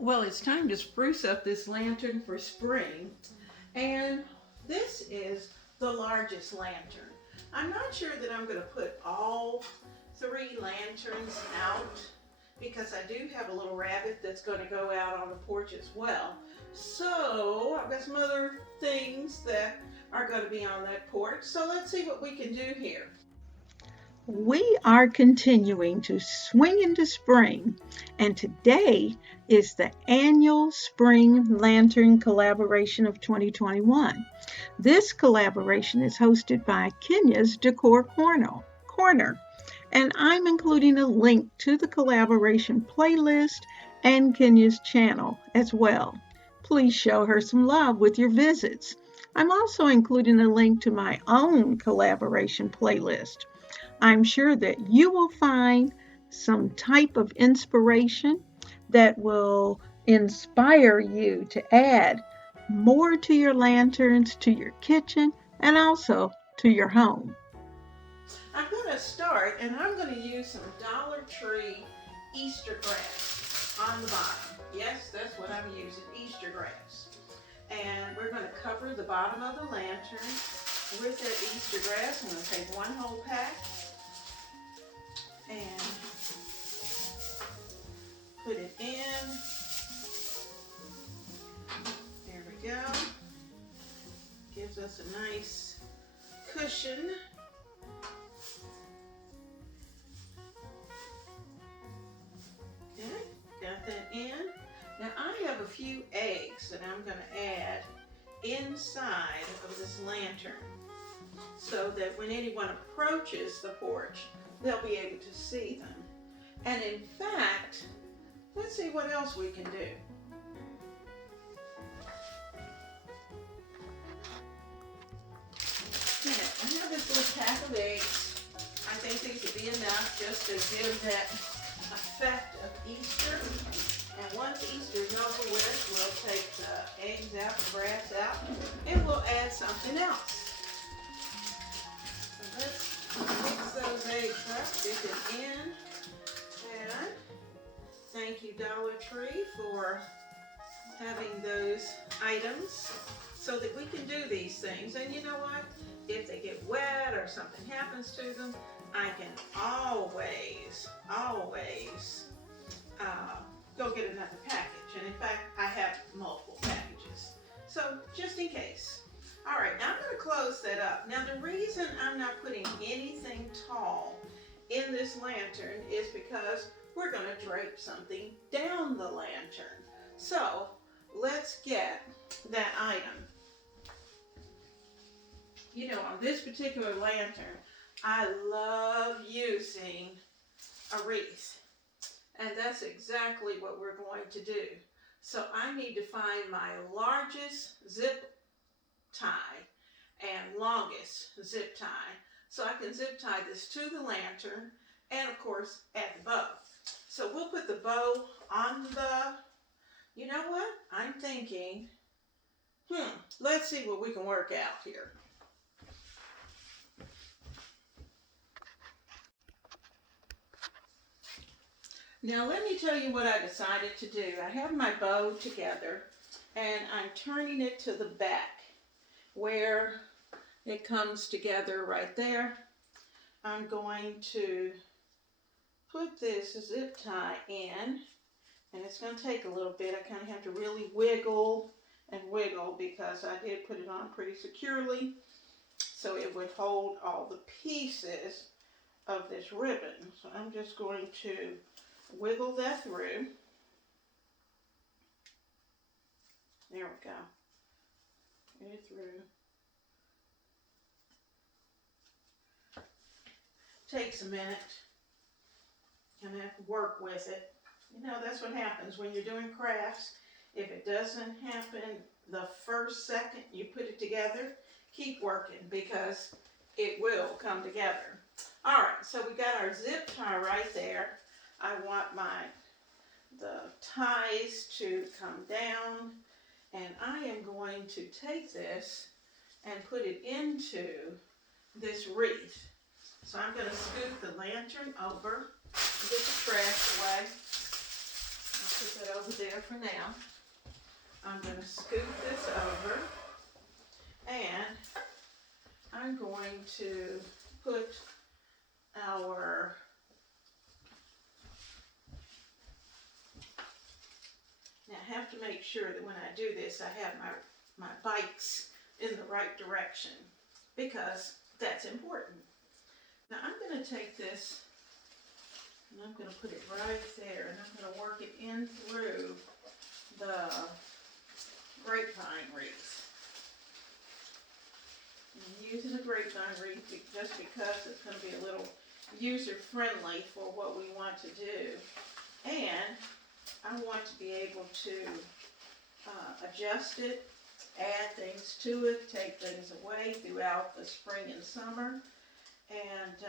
Well, it's time to spruce up this lantern for spring. And this is the largest lantern. I'm not sure that I'm going to put all three lanterns out because I do have a little rabbit that's going to go out on the porch as well. So I've got some other things that are going to be on that porch. So let's see what we can do here. We are continuing to swing into spring, and today is the annual Spring Lantern Collaboration of 2021. This collaboration is hosted by Kenya's Decor Corner, and I'm including a link to the collaboration playlist and Kenya's channel as well. Please show her some love with your visits. I'm also including a link to my own collaboration playlist. I'm sure that you will find some type of inspiration that will inspire you to add more to your lanterns, to your kitchen, and also to your home. I'm going to start, and I'm going to use some Dollar Tree Easter grass on the bottom. Yes, that's what I'm using, Easter grass. And we're going to cover the bottom of the lantern with that Easter grass. I'm going to take one whole pack and put it in. There we go. Gives us a nice cushion. Okay, got that in. Now I have a few eggs that I'm going to add inside of this lantern so that when anyone approaches the porch, they'll be able to see them. And in fact, let's see what else we can do. Okay, I have this little pack of eggs. I think these would be enough just to give that effect of Easter. And once Easter is over with, we'll take the eggs out, the grass out, and we'll add something else. So let's mix those eggs up, dip it in, and thank you Dollar Tree for having those items so that we can do these things. And you know what? If they get wet or something happens to them, I can always go get another package. And in fact, I have multiple packages. So just in case. All right, now I'm going to close that up. Now the reason I'm not putting anything tall in this lantern is because we're going to drape something down the lantern. So let's get that item. You know, on this particular lantern, I love using a wreath. And that's exactly what we're going to do. So I need to find my largest zip tie and longest zip tie. So I can zip tie this to the lantern and of course add the bow. So we'll put the bow on the, you know what? I'm thinking, let's see what we can work out here. Now let me tell you what I decided to do. I have my bow together and I'm turning it to the back where it comes together right there. I'm going to put this zip tie in, and it's going to take a little bit. I kind of have to really wiggle and wiggle because I did put it on pretty securely so it would hold all the pieces of this ribbon. So I'm just going to wiggle that through. There we go. Get it through. Takes a minute. Kind of have to work with it. You know, that's what happens when you're doing crafts. If it doesn't happen the first second you put it together, keep working because it will come together. All right, so we got our zip tie right there. I want the ties to come down, and I am going to take this and put it into this wreath. So I'm going to scoot the lantern over, get the trash away. Put that over there for now. I'm going to scoot this over, and I'm going to put our now I have to make sure that when I do this I have my bikes in the right direction, because that's important. Now I'm going to take this and I'm going to put it right there, and I'm going to work it in through the grapevine wreath. I'm using a grapevine wreath just because it's going to be a little user-friendly for what we want to do. And I want to be able to adjust it, add things to it, take things away throughout the spring and summer. And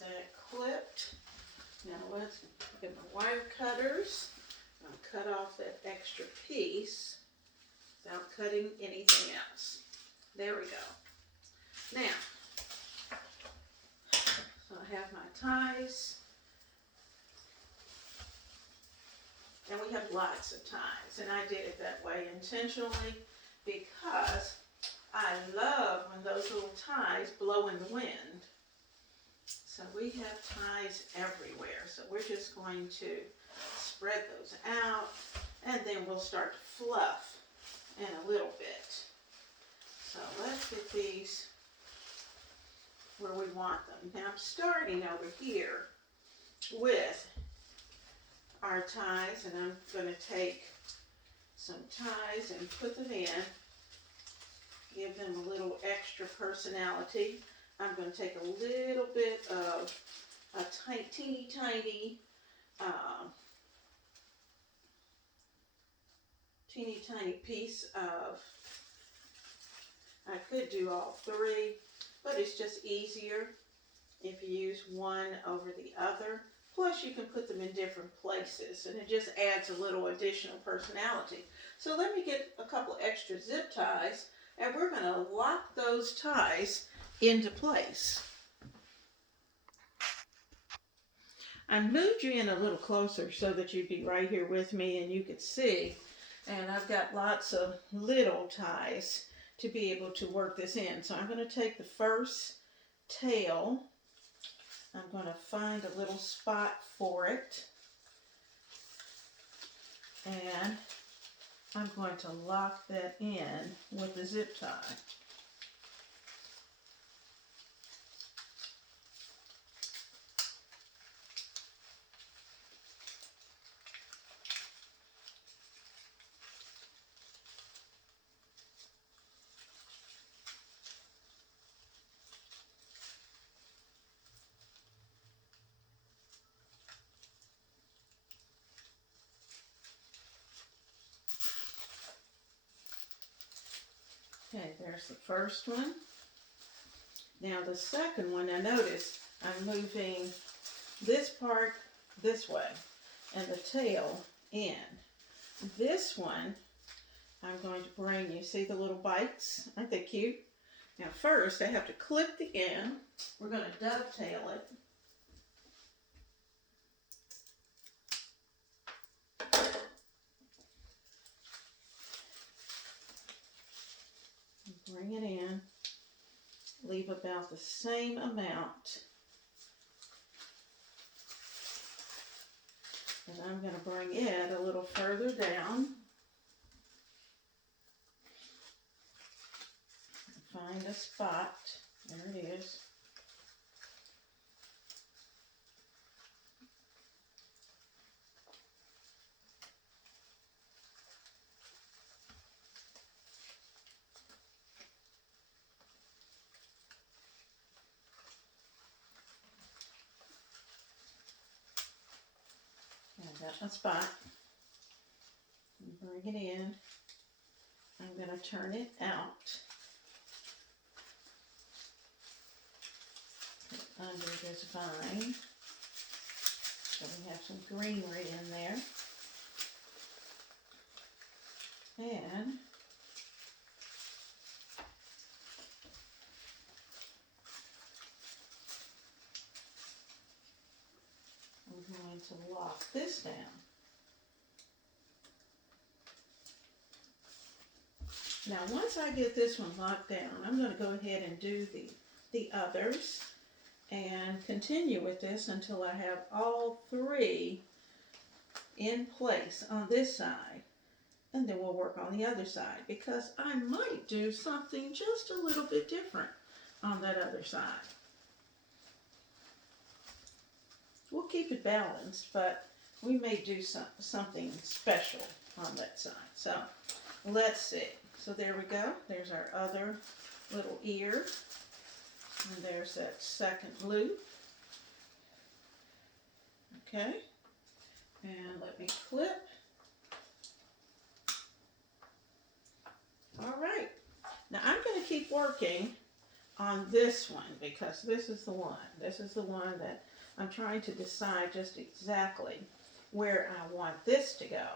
that clipped. Now let's get my wire cutters. I'll cut off that extra piece without cutting anything else. There we go. Now, so I have my ties. And we have lots of ties. And I did it that way intentionally because I love when those little ties blow in the wind. So we have ties everywhere. So we're just going to spread those out, and then we'll start to fluff in a little bit. So let's get these where we want them. Now I'm starting over here with our ties, and I'm going to take some ties and put them in, give them a little extra personality. I'm going to take a little bit of a teeny tiny piece of, I could do all three, but it's just easier if you use one over the other. Plus you can put them in different places, and it just adds a little additional personality. So let me get a couple extra zip ties, and we're going to lock those ties into place. I moved you in a little closer so that you'd be right here with me and you could see. And I've got lots of little ties to be able to work this in. So I'm going to take the first tail. I'm going to find a little spot for it. And I'm going to lock that in with the zip tie. Okay, there's the first one. Now the second one, now notice I'm moving this part this way and the tail in. This one, I'm going to bring, you see the little bites? Aren't they cute? Now first I have to clip the end. We're going to dovetail it. Bring it in, leave about the same amount. And I'm going to bring it a little further down. Find a spot. There it is. Got my spot. Bring it in. I'm going to turn it out under this vine. So we have some greenery in there. And I'm going to lock this down. Now, once I get this one locked down, I'm going to go ahead and do the others and continue with this until I have all three in place on this side. And then we'll work on the other side, because I might do something just a little bit different on that other side. We'll keep it balanced, but we may do something special on that side. So let's see. So there we go. There's our other little ear. And there's that second loop. Okay. And let me clip. All right. Now I'm going to keep working on this one, because this is the one. This is the one that I'm trying to decide just exactly where I want this to go.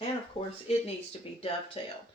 And of course, it needs to be dovetailed.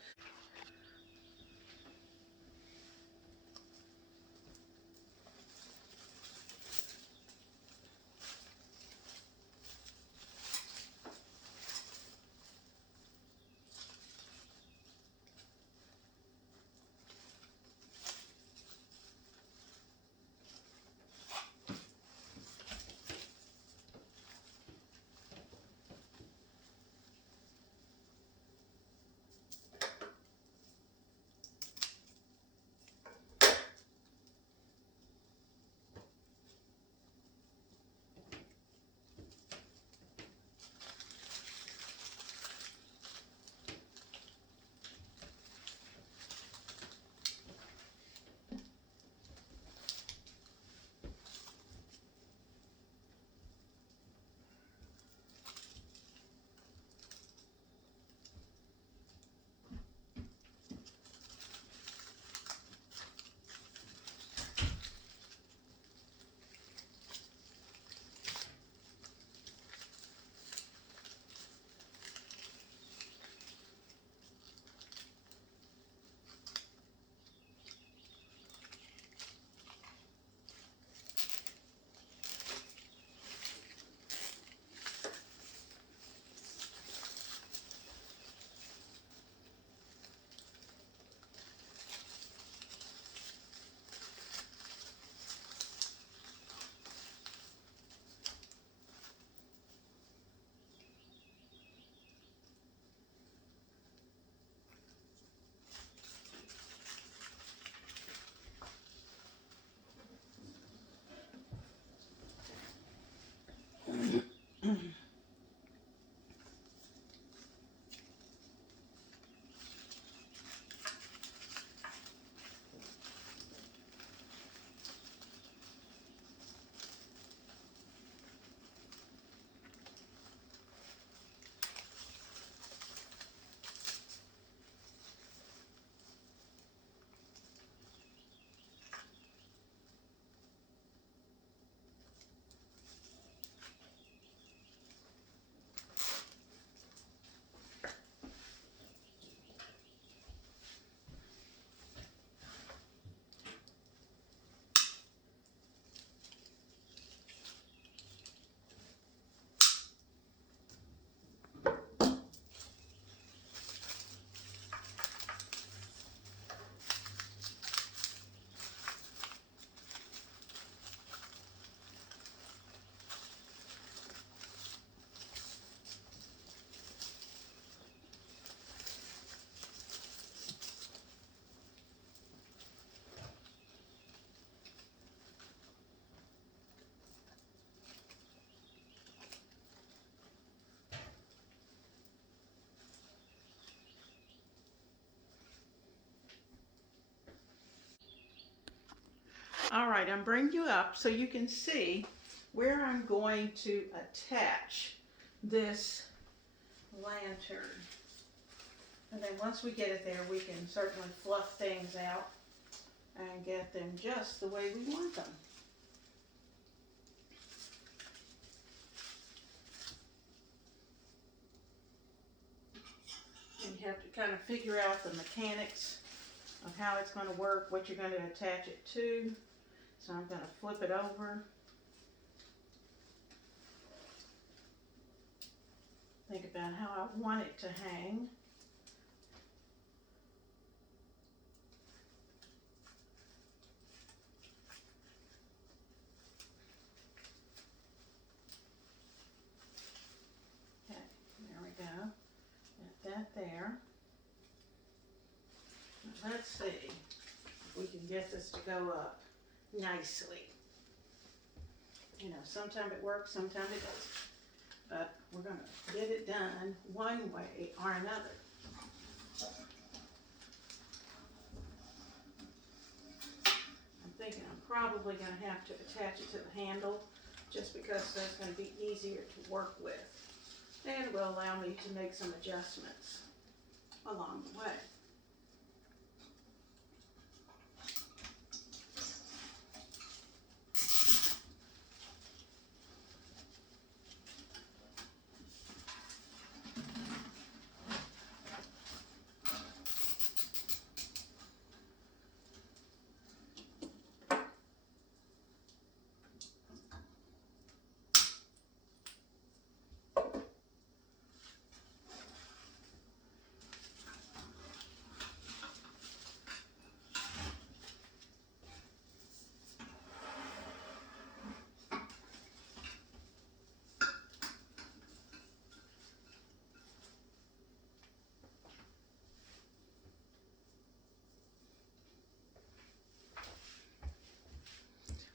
All right, I'm bringing you up so you can see where I'm going to attach this lantern. And then once we get it there, we can certainly fluff things out and get them just the way we want them. And you have to kind of figure out the mechanics of how it's going to work, what you're going to attach it to. So I'm going to flip it over. Think about how I want it to hang. Okay, there we go. Got that there. Now let's see if we can get this to go up nicely. You know, sometimes it works, sometimes it doesn't. But we're going to get it done one way or another. I'm thinking I'm probably going to have to attach it to the handle just because that's going to be easier to work with. And it will allow me to make some adjustments along the way.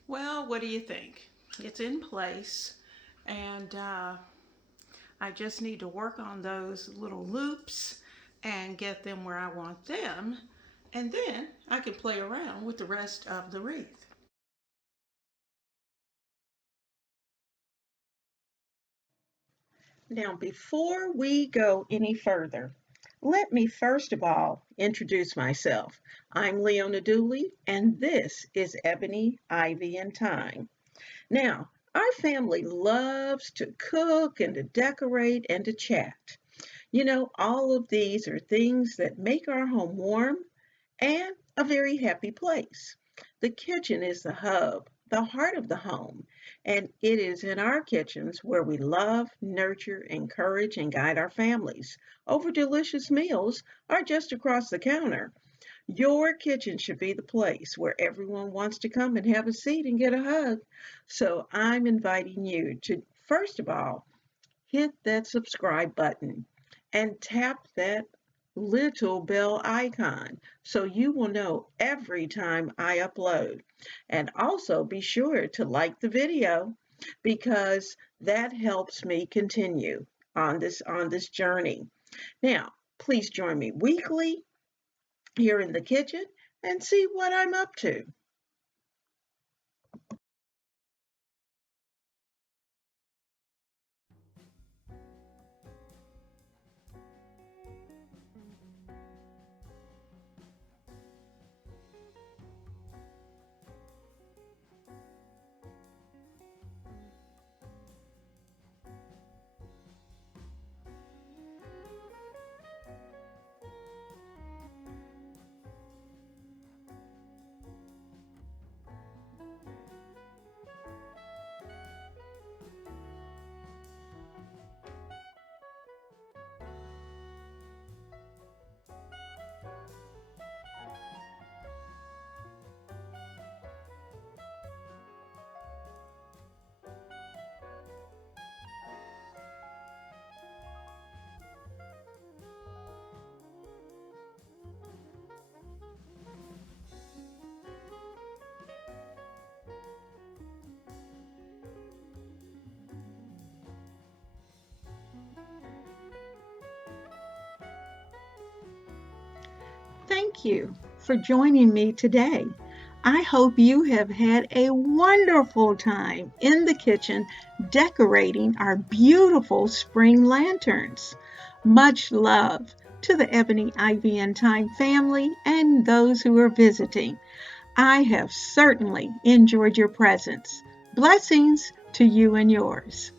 Well, what do you think? It's in place, and I just need to work on those little loops and get them where I want them, and then I can play around with the rest of the wreath. Now, before we go any further, let me first of all introduce myself. I'm Leona Dooley, and this is Ebony, Ivy, and Thyme. Now, our family loves to cook and to decorate and to chat. You know, all of these are things that make our home warm and a very happy place. The kitchen is the hub, the heart of the home, and it is in our kitchens where we love, nurture, encourage, and guide our families over delicious meals or just across the counter. Your kitchen should be the place where everyone wants to come and have a seat and get a hug. So I'm inviting you to, first of all, hit that subscribe button and tap that little bell icon so you will know every time I upload. And also be sure to like the video because that helps me continue on this journey. Now, please join me weekly here in the kitchen and see what I'm up to. Thank you for joining me today. I hope you have had a wonderful time in the kitchen decorating our beautiful spring lanterns. Much love to the Ebony, Ivy, and Thyme family and those who are visiting. I have certainly enjoyed your presence. Blessings to you and yours.